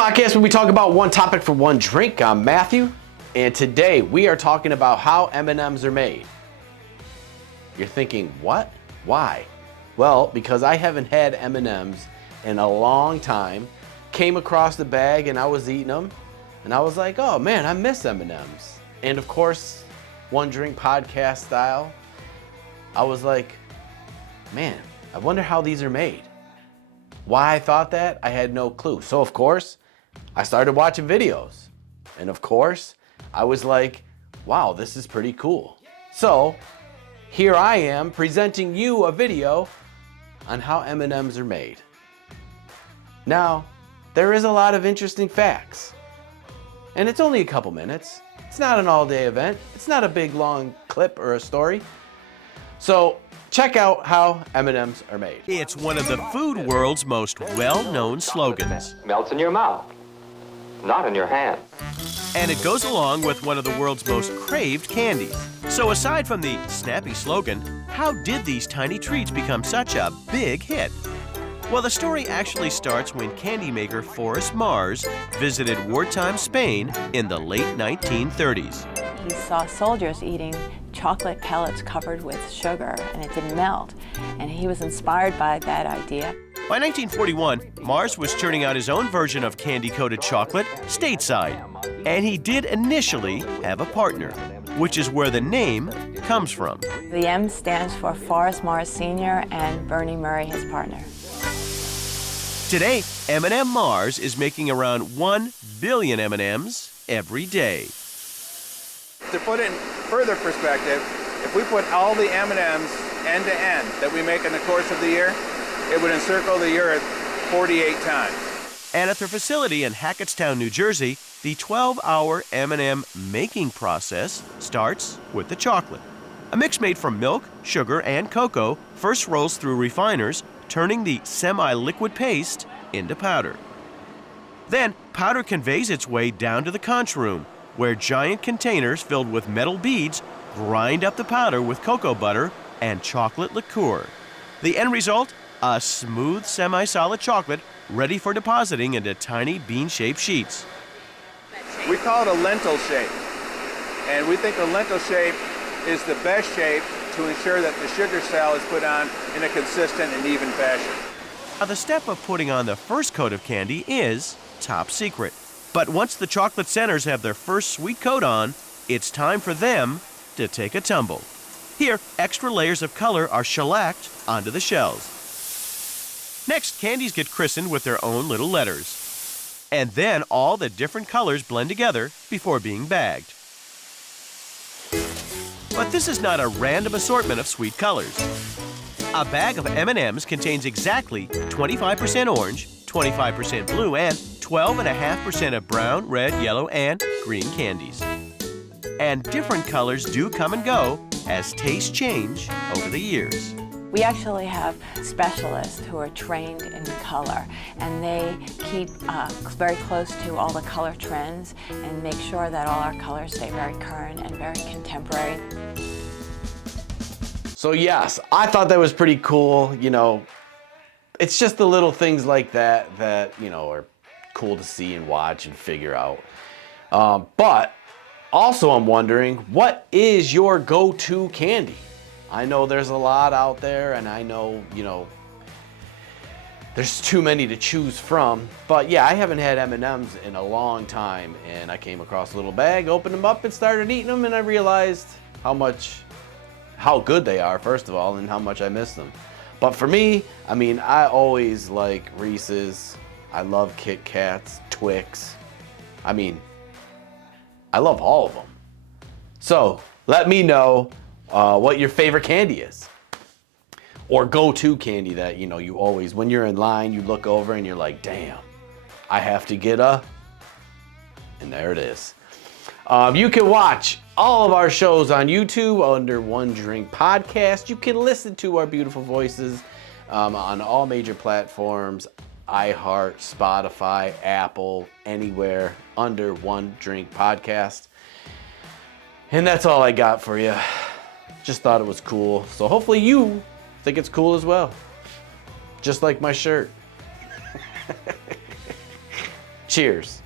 Podcast where we talk about one topic for one drink. I'm Matthew, and today we are talking about how M&Ms are made. You're thinking, what? Why? Well, because I haven't had M&Ms in a long time. Came across the bag and I was eating them, and I was like, oh man, I miss M&Ms. And of course, One Drink Podcast style, I was like, man, I wonder how these are made. Why I thought that, I had no clue. So of course, I started watching videos. And of course, I was like, wow, this is pretty cool. So here I am presenting you a video on how M&Ms are made. Now, there is a lot of interesting facts. And it's only a couple minutes. It's not an all-day event. It's not a big, long clip or a story. So check out how M&Ms are made. It's one of the food world's most well-known slogans. Melts in your mouth, not in your hand. And it goes along with one of the world's most craved candies. So aside from the snappy slogan, how did these tiny treats become such a big hit? Well, the story actually starts when candy maker Forrest Mars visited wartime Spain in the late 1930s. He saw soldiers eating chocolate pellets covered with sugar, and it didn't melt. And he was inspired by that idea. By 1941, Mars was churning out his own version of candy-coated chocolate stateside. And he did initially have a partner, which is where the name comes from. The M stands for Forrest Mars Sr. and Bernie Murray, his partner. Today, M&M Mars is making around 1 billion M&Ms every day. To put it in further perspective, if we put all the M&Ms end to end that we make in the course of the year, it would encircle the earth 48 times. And at their facility in Hackettstown, New Jersey, the 12-hour M&M making process starts with the chocolate. A mix made from milk, sugar, and cocoa first rolls through refiners, turning the semi-liquid paste into powder. Then, powder conveys its way down to the conch room, where giant containers filled with metal beads grind up the powder with cocoa butter and chocolate liqueur. The end result? A smooth, semi-solid chocolate ready for depositing into tiny bean-shaped sheets. We call it a lentil shape, and we think a lentil shape is the best shape to ensure that the sugar cell is put on in a consistent and even fashion. Now, the step of putting on the first coat of candy is top secret. But once the chocolate centers have their first sweet coat on, it's time for them to take a tumble. Here, extra layers of color are shellacked onto the shells. Next, candies get christened with their own little letters. And then all the different colors blend together before being bagged. But this is not a random assortment of sweet colors. A bag of M&Ms contains exactly 25% orange, 25% blue, and 12.5% of brown, red, yellow, and green candies. And different colors do come and go as tastes change over the years. We actually have specialists who are trained in color, and they keep very close to all the color trends and make sure that all our colors stay very current and very contemporary. So yes, I thought that was pretty cool. You know, it's just the little things like that, you know, are cool to see and watch and figure out. But also I'm wondering, what is your go-to candy? I know there's a lot out there, and I know, you know, there's too many to choose from. But yeah, I haven't had M&Ms in a long time, and I came across a little bag, opened them up, and started eating them, and I realized how good they are, first of all, and how much I miss them. But for me, I mean, I always like Reese's. I love Kit Kats, Twix. I mean, I love all of them. So let me know what your favorite candy is, or go-to candy that, you know, you always, when you're in line, you look over and you're like, damn, I have to get a, and there it is. You can watch all of our shows on YouTube under One Drink Podcast. You can listen to our beautiful voices on all major platforms, iHeart, Spotify, Apple, anywhere under One Drink Podcast. And that's all I got for you. Just thought it was cool. So hopefully you think it's cool as well. Just like my shirt. Cheers.